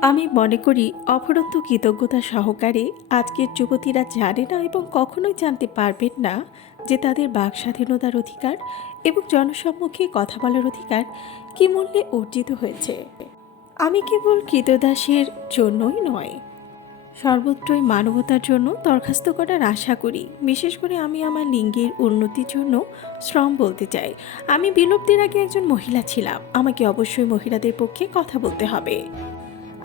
আমি মনে করি অফুরন্ত কৃতজ্ঞতা সহকারে আজকের যুবতীরা জানে না এবং কখনোই জানতে পারবেন না যে তাদের বাক স্বাধীনতার অধিকার এবং জনসম্মুখে কথা বলার অধিকার কী মূল্যে অর্জিত হয়েছে। আমি কেবল কৃতদাসের জন্যই নয়, সর্বত্রই মানবতার জন্য দরখাস্ত করার আশা করি। বিশেষ করে আমি আমার লিঙ্গের উন্নতির জন্য শ্রম বলতে চাই। আমি বিলুপ্তির আগে একজন মহিলা ছিলাম, আমাকে অবশ্যই মহিলাদের পক্ষে কথা বলতে হবে।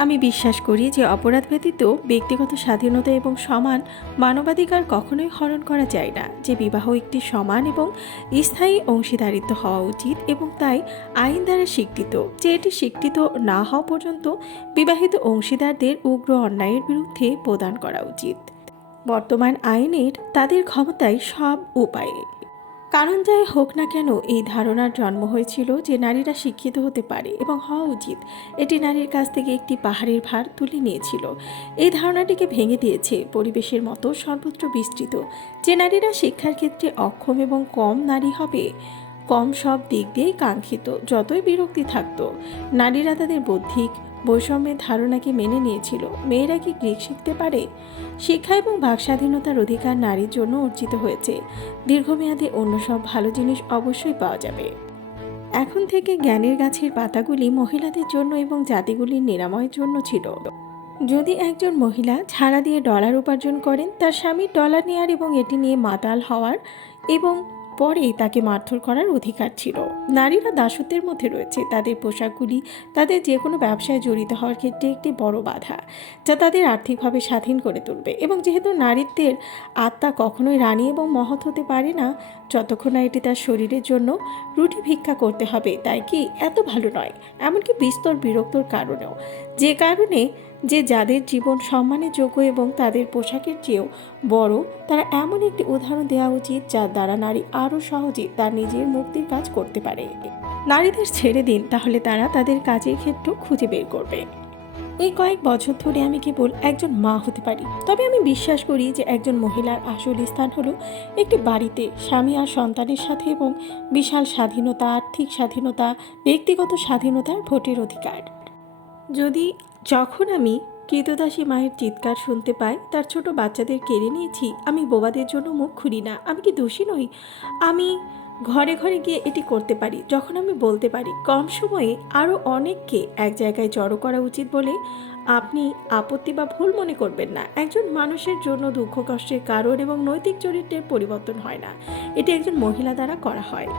আমি বিশ্বাস করি যে অপরাধ ব্যতীত ব্যক্তিগত স্বাধীনতা এবং সমান মানবাধিকার কখনোই হরণ করা যায় না, যে বিবাহ একটি সমান এবং স্থায়ী অংশীদারিত্ব হওয়া উচিত এবং তাই আইন দ্বারা স্বীকৃত, যে এটি স্বীকৃত না হওয়া পর্যন্ত বিবাহিত অংশীদারদের উগ্র অন্যায়ের বিরুদ্ধে প্রদান করা উচিত। বর্তমান আইনের তাদের ক্ষমতায় সব উপায়ে, কারণ যাই হোক না কেন, এই ধারণার জন্ম হয়েছিল যে নারীরা শিক্ষিত হতে পারে এবং হওয়া উচিত। এটি নারীর কাছ থেকে একটি পাহাড়ের ভার তুলে নিয়েছিল। এই ধারণাটিকে ভেঙে দিয়েছে পরিবেশের মতো সর্বত্র বিস্তৃত, যে নারীরা শিক্ষার ক্ষেত্রে অক্ষম এবং কম নারী হবে, কম সব দিক দিয়েই কাঙ্ক্ষিত। যতই বিরক্তি থাকতো, নারীরা তাদের বৌদ্ধিক বৈষম্যের ধারণাকে মেনে নিয়েছিল। মেয়েরা কি গ্রিক শিখতে পারে? শিক্ষা এবং বাক স্বাধীনতার অধিকার নারীর জন্য অর্জিত হয়েছে। দীর্ঘমেয়াদে অন্য সব ভালো জিনিস অবশ্যই পাওয়া যাবে। এখন থেকে জ্ঞানের গাছের পাতাগুলি মহিলাদের জন্য এবং জাতিগুলির নিরাময়ের জন্য ছিল। যদি একজন মহিলা ঝাড়া দিয়ে ডলার উপার্জন করেন, তার স্বামীর ডলার নেয়ার এবং এটি নিয়ে মাতাল হওয়ার এবং পরে তাকে মারধর করার অধিকার ছিল। নারীরা দাসত্বের মধ্যে রয়েছে। তাদের পোশাকগুলি তাদের যে কোনো ব্যবসায় জড়িত হওয়ার ক্ষেত্রে একটি বড় বাধা, যা তাদের আর্থিকভাবে স্বাধীন করে তুলবে। এবং যেহেতু নারীত্বের আত্মা কখনোই রানী এবং মহৎ হতে পারে না যতক্ষণ না এটি তার শরীরের জন্য রুটি ভিক্ষা করতে হবে, তাই কি এত ভালো নয়? এমনকি বিস্তর বিরক্তর কারণেও, যে কারণে যে যাদের জীবন সম্মানের যোগ্য এবং তাদের পোশাকের চেয়েও বড়, তারা এমন একটি উদাহরণ দেওয়া উচিত যার দ্বারা নারী আরও সহজে তার নিজের মুক্তির কাজ করতে পারে। নারীদের ছেড়ে দিন, তাহলে তারা তাদের কাজের ক্ষেত্র খুঁজে বের করবে। এই কয়েক বছর ধরে আমি কেবল একজন মা হতে পারি, তবে আমি বিশ্বাস করি যে একজন মহিলার আসল স্থান হলো একটি বাড়িতে স্বামী আর সন্তানের সাথে, এবং বিশাল স্বাধীনতা, আর্থিক স্বাধীনতা, ব্যক্তিগত স্বাধীনতার ভোটের অধিকার। যখন আমি কৃতদাসী মায়ের চিৎকার শুনতে পাই, তার ছোট বাচ্চাদের কেড়ে নিয়েছি, আমি বোবাদের জন্য মুখ খুলি না। আমি কি দোষী নই? আমি ঘরে ঘরে গিয়ে এটি করতে পারি। যখন আমি বলতে পারি কম সময়ে আরও অনেককে এক জায়গায় জড়ো করা উচিত বলে, আপনি আপত্তি বা ভুল মনে করবেন না। একজন মানুষের জন্য দুঃখ কষ্টের কারণ এবং নৈতিক চরিত্রের পরিবর্তন হয় না, এটি একজন মহিলা দ্বারা করা হয়।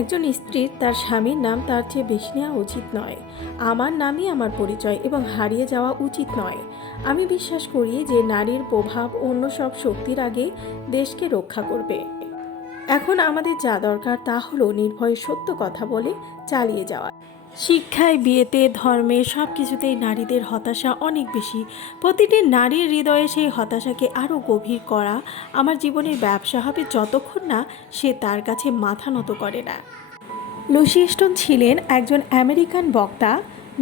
একজন স্ত্রীর তার স্বামীর নাম তার চেয়ে বেশি নেওয়া উচিত নয়। আমার নামই আমার পরিচয় এবং হারিয়ে যাওয়া উচিত নয়। আমি বিশ্বাস করি যে নারীর প্রভাব অন্য সব শক্তির আগে দেশকে রক্ষা করবে। এখন আমাদের যা দরকার তা হলো নির্ভয়ে সত্য কথা বলে চালিয়ে যাওয়া। শিক্ষায়, বিয়েতে, ধর্মে, সব কিছুতেই নারীদের হতাশা অনেক বেশি। প্রতিটি নারীর হৃদয়ে সেই হতাশাকে আরও গভীর করা আমার জীবনের ব্যবসা হবে, যতক্ষণ না সে তার কাছে মাথা নত করে না। লুসি স্টোন ছিলেন একজন আমেরিকান বক্তা,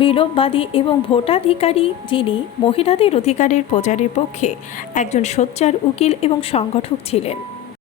বিলোপবাদী এবং ভোটাধিকারী, যিনি মহিলাদের অধিকারের প্রচারের পক্ষে একজন সোচ্চার উকিল এবং সংগঠক ছিলেন।